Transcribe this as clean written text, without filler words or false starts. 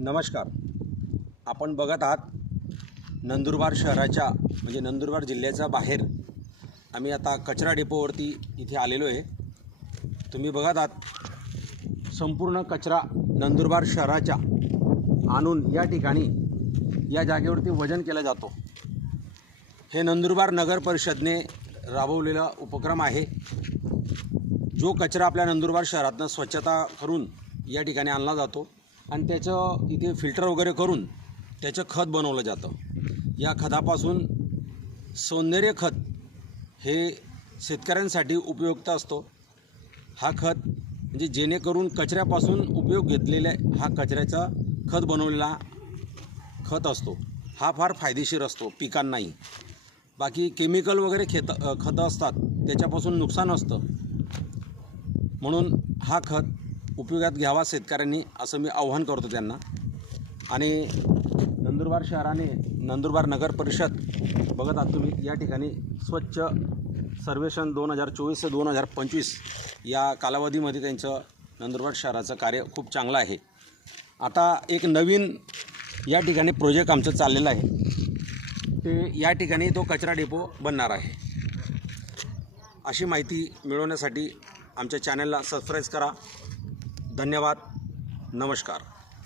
नमस्कार. आपण बघत आहात नंदुरबार शहराच्या म्हणजे नंदुरबार जिल्ह्याच्या बाहेर आम्ही आता कचरा डेपोवरती इथे आलेलो आहे. तुम्ही बघत आहात संपूर्ण कचरा नंदुरबार शहराच्या आणून या ठिकाणी या जागेवरती वजन केला जातो. हे नंदुरबार नगर परिषदने राबवलेला उपक्रम आहे. जो कचरा आपल्या नंदुरबार शहरातनं स्वच्छता करून या ठिकाणी आणला जातो आणि त्याचं इथे फिल्टर वगैरे करून त्याचं खत बनवलं जातं. या खतापासून सौंदर्य खत हे शेतकऱ्यांसाठी उपयुक्त असतो. हा खत म्हणजे जेणेकरून कचऱ्यापासून उपयोग घेतलेल्या हा कचऱ्याचा खत बनवलेला खत असतो. हा फार फायदेशीर असतो पिकांनाही. बाकी केमिकल वगैरे खतं असतात त्याच्यापासून नुकसान असतं. म्हणून हा खत उपयोगात घ्यावा शेतकऱ्यांनी असं मी आवाहन करतो त्यांना. आणि नंदुरबार शहराने नंदुरबार नगर परिषद बघत आहात तुम्ही या ठिकाणी स्वच्छ सर्वेक्षण 2024 ते 2025 या कालावधीमध्ये त्यांचं नंदुरबार शहराचं कार्य खूप चांगलं आहे. आता एक नवीन या ठिकाणी प्रोजेक्ट आमचं चाललेलं आहे. ते या ठिकाणी तो कचरा डेपो बनणार आहे. अशी माहिती मिळवण्यासाठी आमच्या चॅनलला सबस्क्राईब करा. धन्यवाद. नमस्कार.